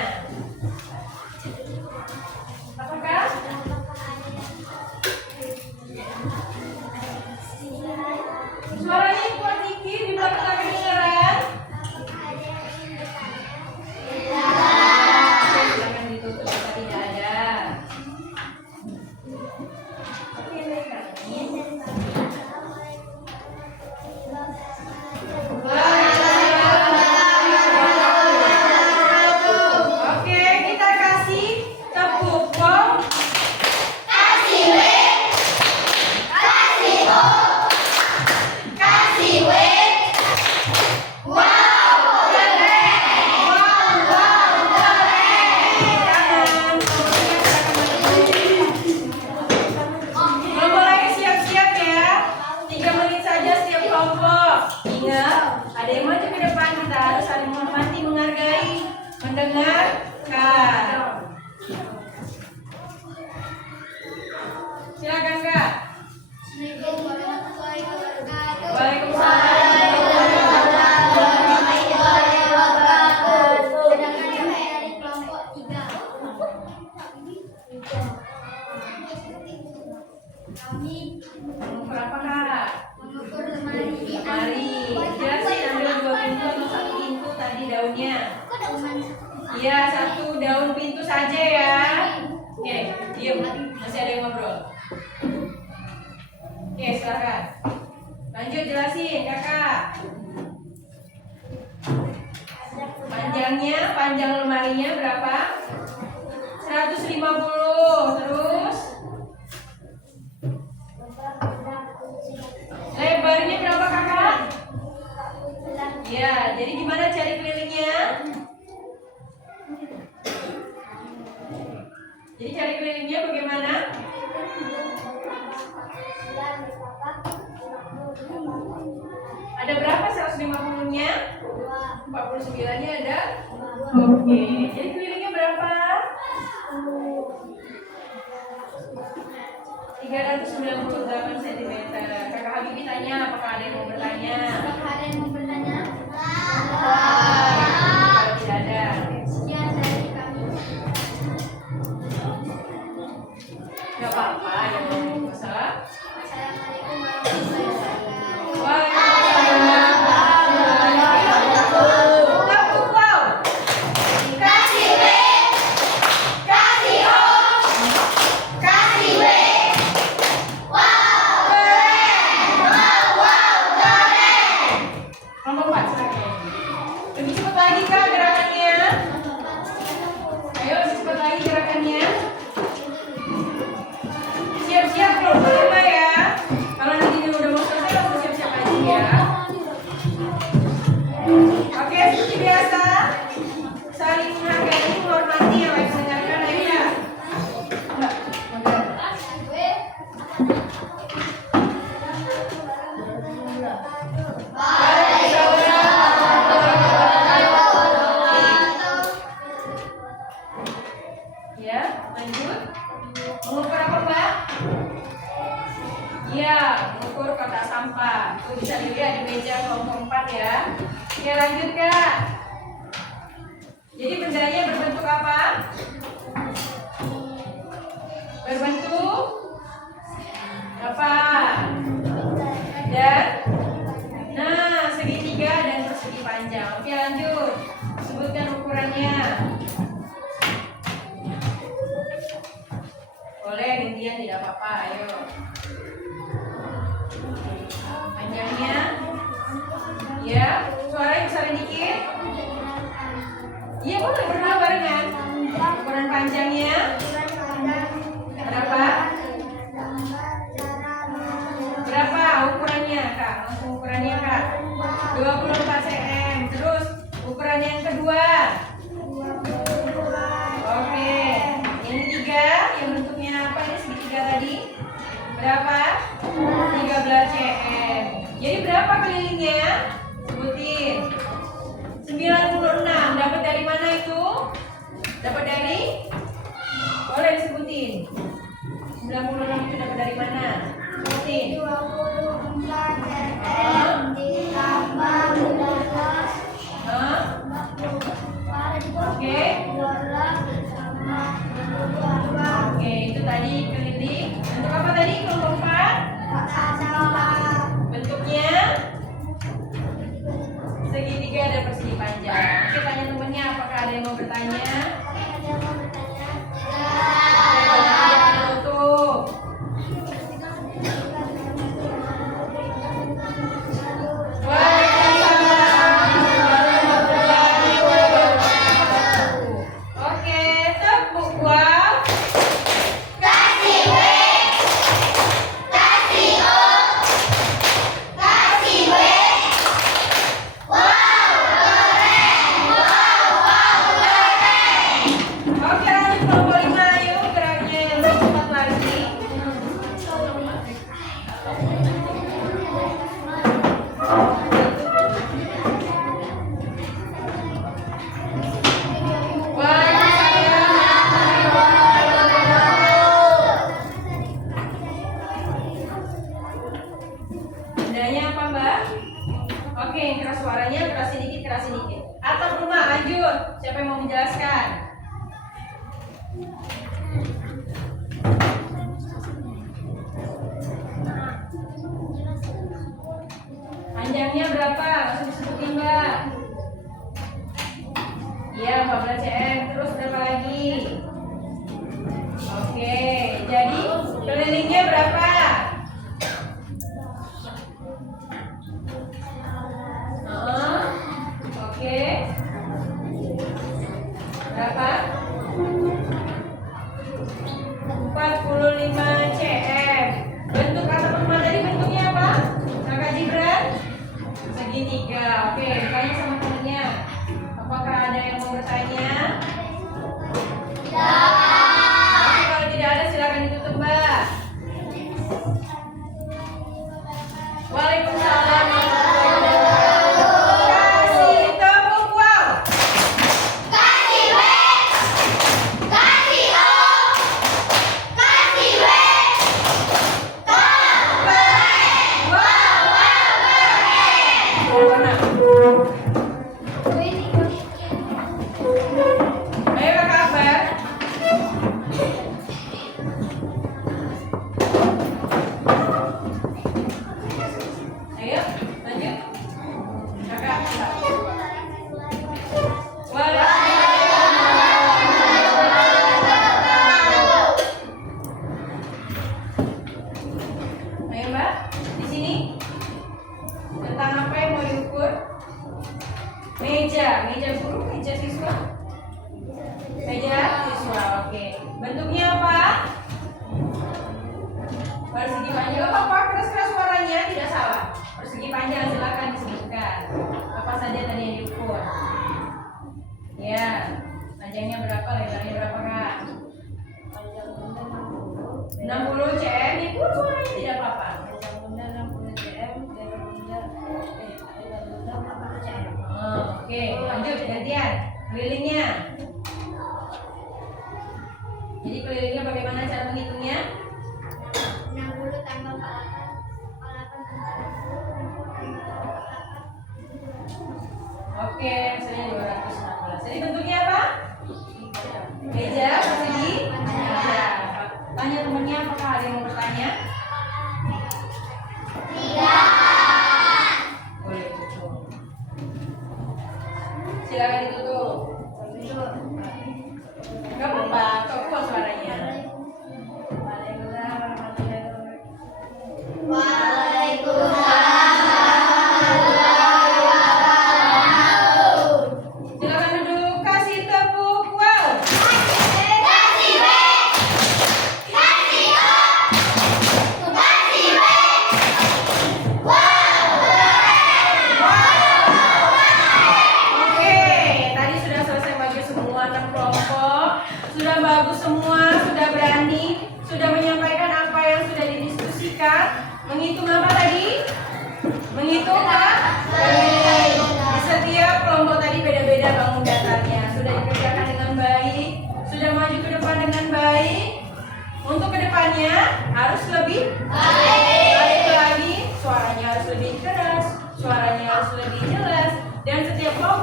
Apakah? Suaranya kuat dikit di belakang kedengaran. Silakan ditutup jika tidak ada. Oke, baiklah. Oke, kita kasih tepuk pom. Kelompok lain siap-siap ya. 3 menit saja setiap kelompok. Ingat, ada yang maju ke depan, kita harus saling menghormati, menghargai, mendengarkan. Silakan Kak. Nomor berapa Kak? Mari, jelasin ambil 2 pintu atau 1 pintu tadi daunnya. Iya, 1 daun pintu saja ya. Oke, diam. Masih ada yang ngobrol. Oke, silakan. Lanjut jelasin, Kakak. Panjang lemarinya berapa? 150. Terus lebarnya berapa Kakak? Ya, jadi gimana cari kelilingnya? Jadi cari kelilingnya bagaimana? Ada berapa 150-nya? 49-nya ada? Oke, jadi kelilingnya berapa? 398 cm. Kakak Habibie tanya, apakah ada yang mau bertanya? Kalau tidak ada, nggak apa-apa. Ada yang mau masalah? Lebih cepat lagi Kak gerakannya. Ayo lebih cepat lagi gerakannya. Siap-siap kalau berlima ya. Kalau nanti dia udah mau selesai langsung siap-siap aja ya. Oke, seperti biasa saling menghargai, menghormati yang lain mendengarkan ya. Enggak. Ya, lanjut. Mengukur apa Mbak? Iya, mengukur kotak sampah. Itu bisa dilihat di meja kelompok 4 ya. Oke, lanjut Kak. Jadi bendanya berbentuk apa? Berbentuk apa? Dan nah, segitiga dan persegi panjang. Oke, lanjut. Sebutkan ukurannya. apa-apa. Ayo. Panjangnya, ya. Suaranya besarin dikit. Iya boleh berdua barengan. Ukuran panjangnya berapa? Berapa ukurannya kak? Langsung ukurannya kak. 24 cm. Terus ukuran yang kedua. Oke. Yang ketiga yang bentuknya apa ini segitiga tadi? Berapa? 13 cm. Jadi berapa kelilingnya? Sebutin. 96. Dapat dari mana itu? Dapat dari? Boleh disebutin. 96 itu dapat dari mana? Sebutin. 24 cm ditambah 12. Hah? Oke. 12 ditambah 22. Oke, itu tadi keliling. Bentuk apa tadi? Kelompok 4. Bentuknya segitiga dan persegi panjang. Oke, tanya temennya apakah ada yang mau bertanya? Tutup. Oke, tepuk buat. Oke, lanjut kelompok 5. Ayo geraknya yang lebih cepat lagi. Bedanya apa mbak? Oke, keras suaranya, keras sedikit, keras sedikit. Atap rumah, lanjut. Siapa yang mau menjelaskan? Panjangnya berapa? Langsung disebutin mbak. Iya, 14 cm. Terus berapa lagi? Oke, jadi kelilingnya berapa? Oke. Berapa? 45 cm. Bentuk atap rumah tadi bentuknya apa? Kakak Jibran? Segitiga. Oke, tanya sama temennya. Apakah ada yang mau bertanya? Oke, kalau tidak ada silakan ditutup mbak. Waalaikumsalam. Kasih tepuk wow. Ayo kakak Akbar. Ayo lanjut. Kakak Akbar. Ayo mbak, di sini tentang apa yang mau diukur? Meja guru, meja siswa. Meja siswa, oke. Bentuknya apa? Persegi panjang. Gak apa-apa, keras-keras suaranya tidak salah. Persegi panjang silakan disebutkan. Apa saja tadi yang diukur? Ya, panjangnya berapa, lebarnya berapa kak? 60 cm. Ikut suaranya tidak apa-apa. Oke, lanjut gantian. Kelilingnya. Jadi kelilingnya bagaimana cara menghitungnya? 60 tambah 48 Oke, hasilnya 216. Jadi bentuknya apa? Meja persegi. Meja. Tanya temennya apakah ada yang mau bertanya? Boleh tutup. Silakan ditutup. Gak apa-apa, kok keluar suaranya.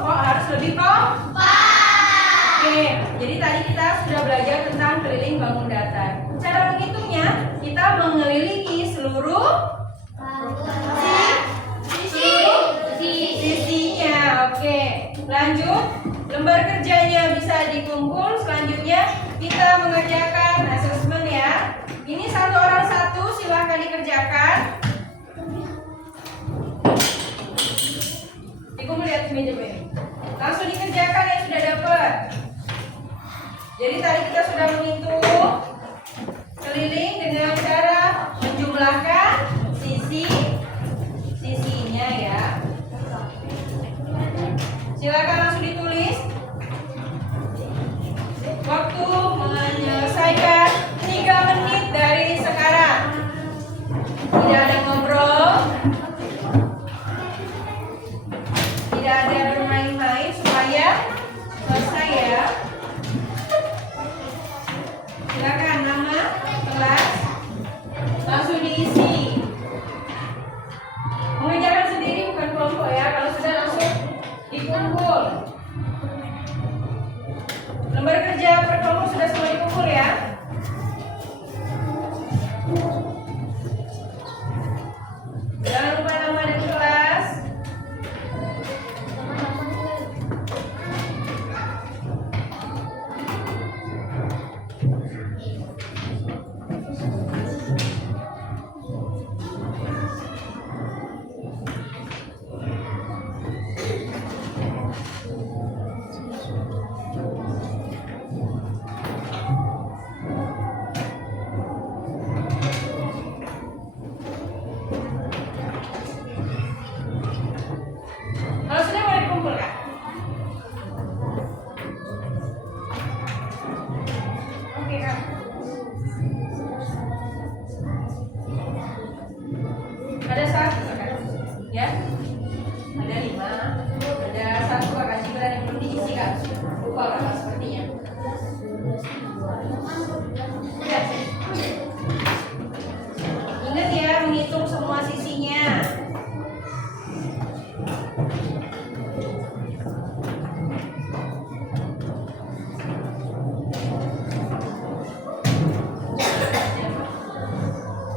kok harus lebih kompak. Oke, jadi tadi kita sudah belajar tentang keliling bangun datar. Cara menghitungnya, kita mengelilingi seluruh sisinya. Oke, lanjut. Lembar kerjanya bisa dikumpul. Selanjutnya kita mengerjakan asesmen ya. Ini satu orang satu, silahkan dikerjakan. Dikumpul di atas meja ini. Langsung dikerjakan yang sudah dapat. Jadi tadi kita sudah menghitung keliling dengan cara menjumlahkan sisinya ya. Silakan langsung ditulis. Waktu menyelesaikan 3 menit dari sekarang. Tidak ada ngobrol, tidak ada bermain-main supaya selesai ya. Silakan nama, kelas, langsung diisi. Mengerjakan sendiri bukan kelompok ya. Kalau sudah langsung dikumpul. Lembar kerja per kelompok sudah semua dikumpul ya. Jangan lupa nama dan kelas. Kalau sudah boleh dikumpulkan. Oke kan. Ada 1 kan? Ya. Ada 5. Ada 1 kakak Cibran yang belum diisi kan? Lupa kakak sepertinya. Ya. Ingat ya menghitung semua sisinya.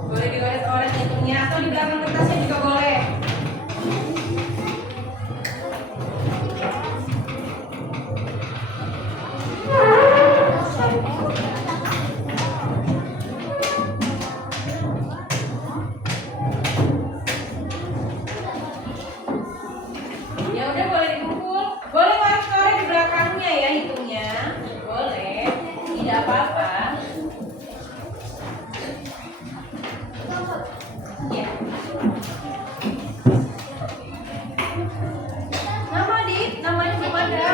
Boleh digoret-goret hitungnya atau di belakang kertasnya juga boleh. Ya udah boleh dikumpul. Boleh coret-coret di belakangnya ya hitungnya. Boleh. Tidak apa-apa. Ya. Nama Dit, namanya belum ada.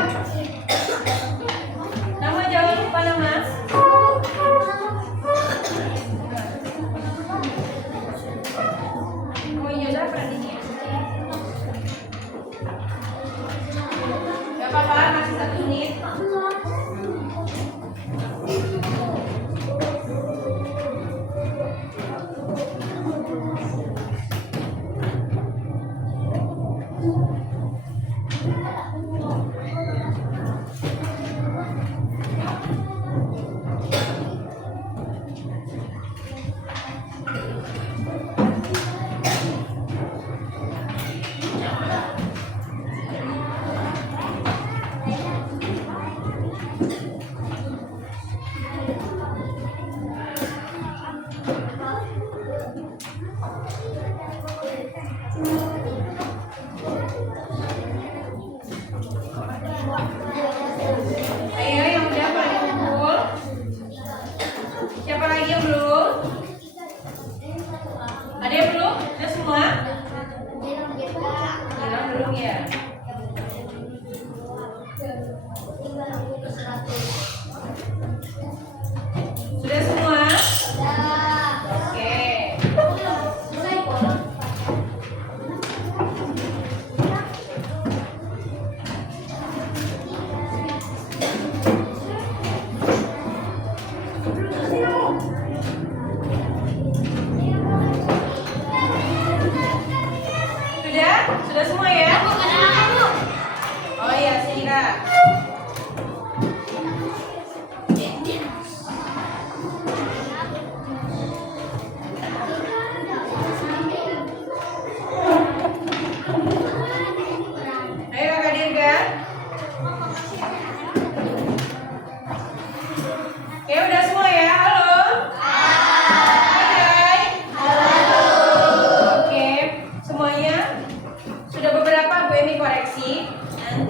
Nama jangan lupa nama. Oh iya udah pernah ini. Gak apa-apa, masih 1 menit.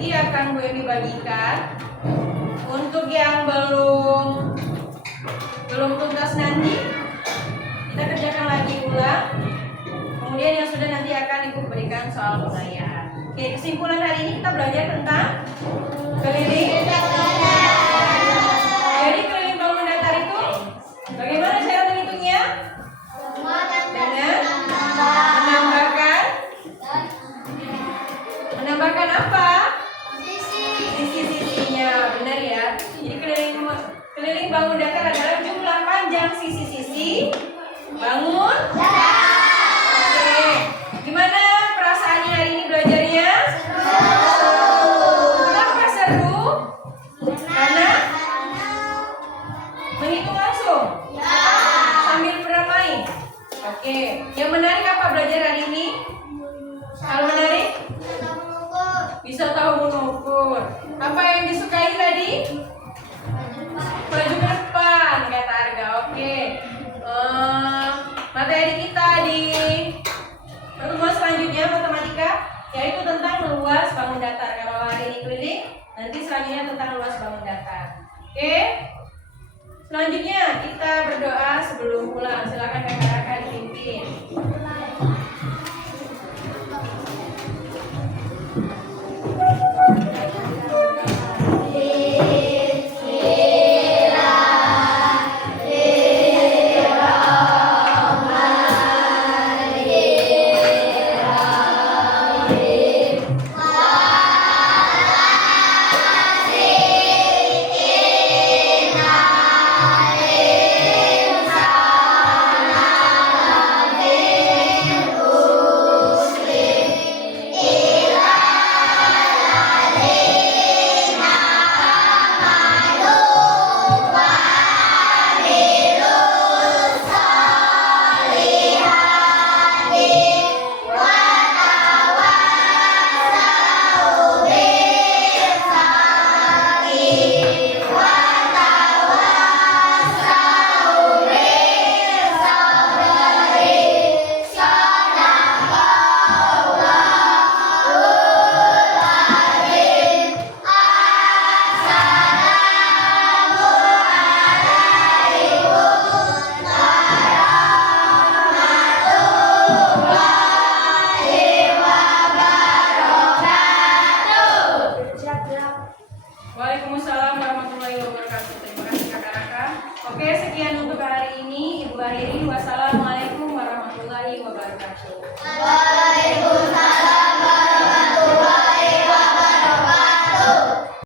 nanti akan Bu Emi bagikan. Untuk yang belum tuntas nanti kita kerjakan lagi ulang. Kemudian yang sudah nanti akan Ibu berikan soal pengayaan. Oke, kesimpulan hari ini kita belajar tentang keliling. Jadi keliling bangun datar itu bagaimana cara menghitungnya? Dengan menambahkan apa? Sisi-sisinya, benar ya. Jadi keliling bangun datar adalah jumlah panjang sisi-sisi bangun. Oke, gimana perasaannya hari ini belajarnya? Kenapa seru? Karena menghitung langsung sambil bermain. Oke, yang menarik apa belajar hari ini? Hal menarik? Bisa tahu mengukur. Apa yang disukai tadi? Maju ke depan, kata Arga. Oke. Materi kita di pertemuan selanjutnya matematika yaitu tentang luas bangun datar. Kalau hari ini keliling, nanti selanjutnya tentang luas bangun datar. Oke. Selanjutnya kita berdoa sebelum pulang. Silakan kakak-kakak dipimpin. Waalaikumsalam warahmatullahi wabarakatuh. Terima kasih kakak-kakak. Oke, sekian untuk hari ini. Ibu akhiri. Wassalamualaikum warahmatullahi wabarakatuh.